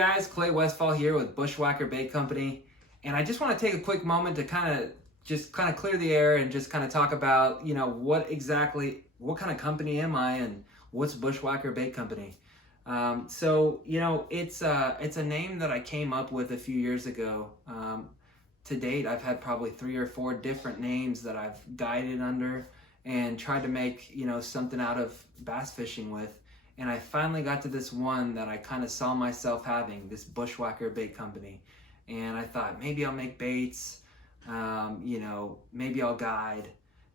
guys, Clay Westfall here with Bushwhacker Bait Company, and I just want to take a quick moment to kind of clear the air and just kind of talk about, what kind of company am I and what's Bushwhacker Bait Company. It's a name that I came up with a few years ago. To date, I've had probably 3 or 4 different names that I've guided under and tried to make, something out of bass fishing with. And I finally got to this one that I kind of saw myself having, this Bushwhacker Bait Company. And I thought, maybe I'll make baits, maybe I'll guide.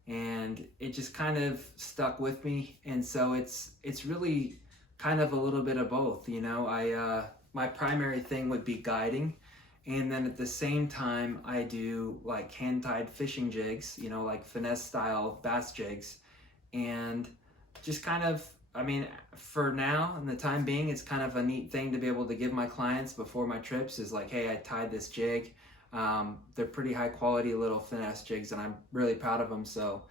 And it just kind of stuck with me. And so it's really kind of a little bit of both. My primary thing would be guiding. And then at the same time, I do like hand-tied fishing jigs, like finesse style bass jigs. And just for now, in the time being, it's kind of a neat thing to be able to give my clients before my trips is like, hey, I tied this jig. They're pretty high quality little finesse jigs and I'm really proud of them. So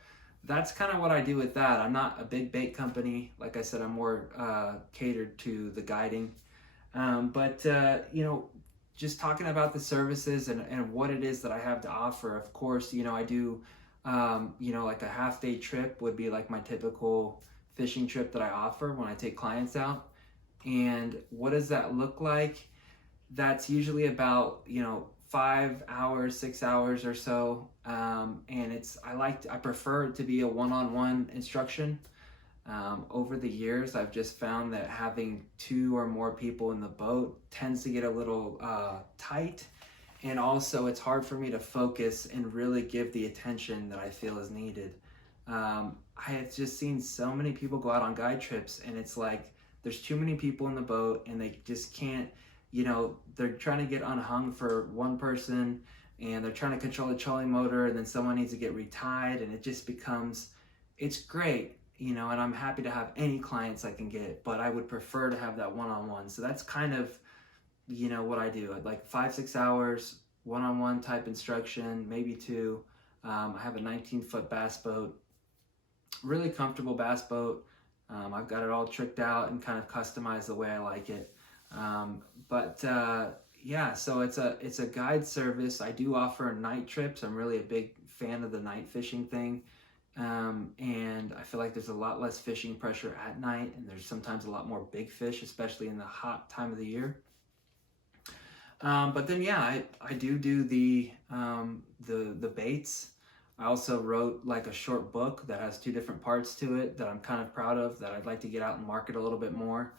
that's kind of what I do with that. I'm not a big bait company. Like I said, I'm more catered to the guiding. Just talking about the services and what it is that I have to offer. Of course, I do, like a half-day trip would be like my typical fishing trip that I offer when I take clients out. And what does that look like? That's usually about, 5 hours, 6 hours or so. And I prefer it to be a one-on-one instruction. Over the years, I've just found that having 2 or more people in the boat tends to get a little tight. And also it's hard for me to focus and really give the attention that I feel is needed. I have just seen so many people go out on guide trips and it's like there's too many people in the boat and they just can't, they're trying to get unhung for one person and they're trying to control the trolling motor and then someone needs to get retied and it just becomes, it's great, and I'm happy to have any clients I can get, but I would prefer to have that one-on-one. So that's kind of, what I do. I'd like 5-6 hours, one-on-one type instruction, maybe 2. I have a 19-foot bass boat. Really comfortable bass boat. I've got it all tricked out and kind of customized the way I like it. So it's a guide service. I do offer night trips. I'm really a big fan of the night fishing thing. And I feel like there's a lot less fishing pressure at night and there's sometimes a lot more big fish, especially in the hot time of the year. I do the baits. I also wrote like a short book that has 2 different parts to it that I'm kind of proud of, that I'd like to get out and market a little bit more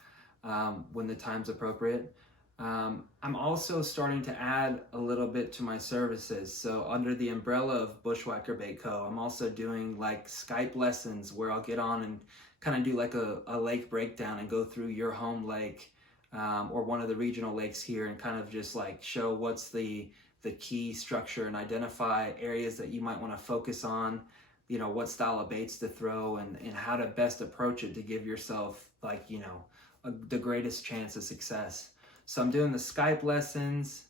when the time's appropriate. I'm also starting to add a little bit to my services. So under the umbrella of Bushwhacker BaitCo, I'm also doing like Skype lessons where I'll get on and kind of do like a lake breakdown and go through your home lake or one of the regional lakes here and kind of just like show what's the key structure and identify areas that you might want to focus on, what style of baits to throw and how to best approach it to give yourself the greatest chance of success. So I'm doing the Skype lessons.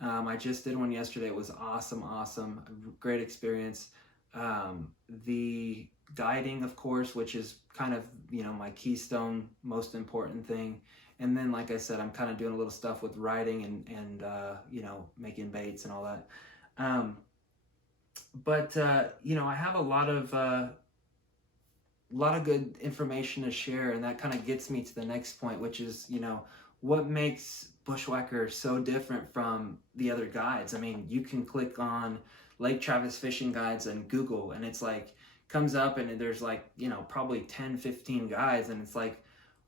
I just did one yesterday. It was awesome. Great experience. The guiding, of course, which is kind of, my keystone, most important thing. And then, like I said, I'm kind of doing a little stuff with writing and making baits and all that. I have a lot of good information to share, and that kind of gets me to the next point, which is, what makes Bushwhacker so different from the other guides. I mean, you can click on Lake Travis fishing guides and Google, and it's like, comes up and there's like, probably 10, 15 guides, and it's like,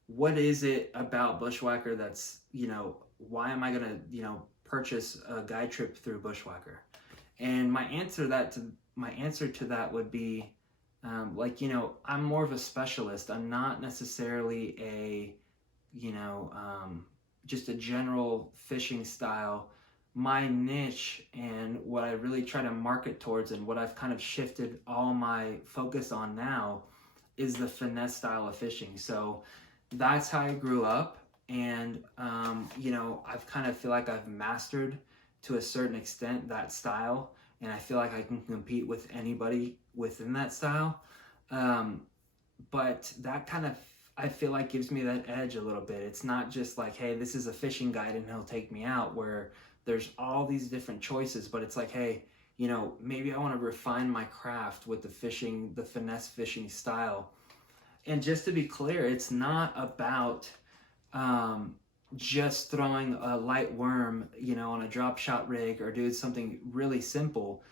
what is it about Bushwhacker that's, why am I going to, purchase a guide trip through Bushwhacker? And my answer to that would be, I'm more of a specialist. I'm not necessarily just a general fishing style. My niche and what I really try to market towards and what I've kind of shifted all my focus on now is the finesse style of fishing. So that's how I grew up, and I've kind of feel like I've mastered to a certain extent that style, and I feel like I can compete with anybody within that style. But that kind of I feel like gives me that edge a little bit. It's not just like, hey, this is a fishing guide and he'll take me out, where there's all these different choices, but it's like, hey, maybe I want to refine my craft with the finesse fishing style. And just to be clear, it's not about just throwing a light worm, on a drop shot rig or doing something really simple.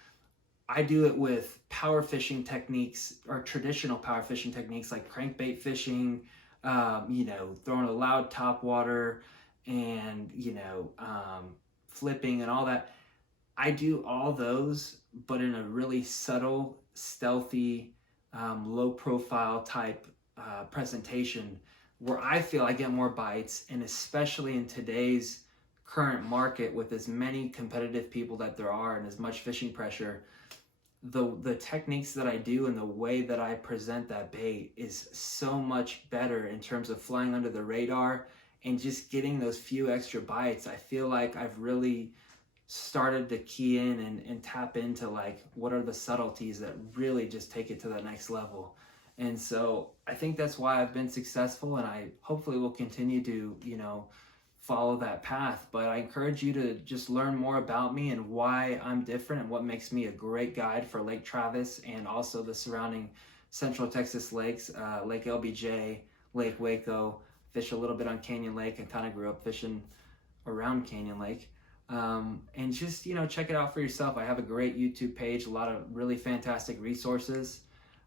I do it with power fishing techniques, or traditional power fishing techniques, like crankbait fishing, throwing a loud top water, and flipping and all that. I do all those, but in a really subtle, stealthy, low profile type presentation, where I feel I get more bites. And especially in today's current market, with as many competitive people that there are and as much fishing pressure, the techniques that I do and the way that I present that bait is so much better in terms of flying under the radar and just getting those few extra bites. I feel like I've really started to key in and tap into, like, what are the subtleties that really just take it to the next level. And so I think that's why I've been successful, and I hopefully will continue to, follow that path. But I encourage you to just learn more about me and why I'm different and what makes me a great guide for Lake Travis and also the surrounding Central Texas lakes, Lake LBJ, Lake Waco. Fish a little bit on Canyon Lake. I kind of grew up fishing around Canyon Lake. And just, check it out for yourself. I have a great YouTube page, a lot of really fantastic resources.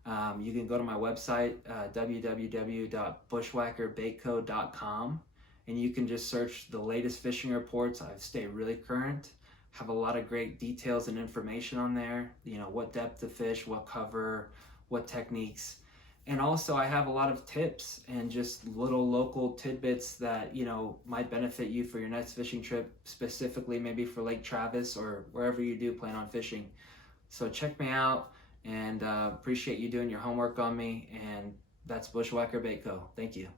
You can go to my website, www.BushwhackerBaitCo.com, and you can just search the latest fishing reports. I stay really current, have a lot of great details and information on there, what depth to fish, what cover, what techniques. And also I have a lot of tips and just little local tidbits that, might benefit you for your next fishing trip, specifically maybe for Lake Travis or wherever you do plan on fishing. So check me out, and appreciate you doing your homework on me. And that's BushwhackerBaitCo. Thank you.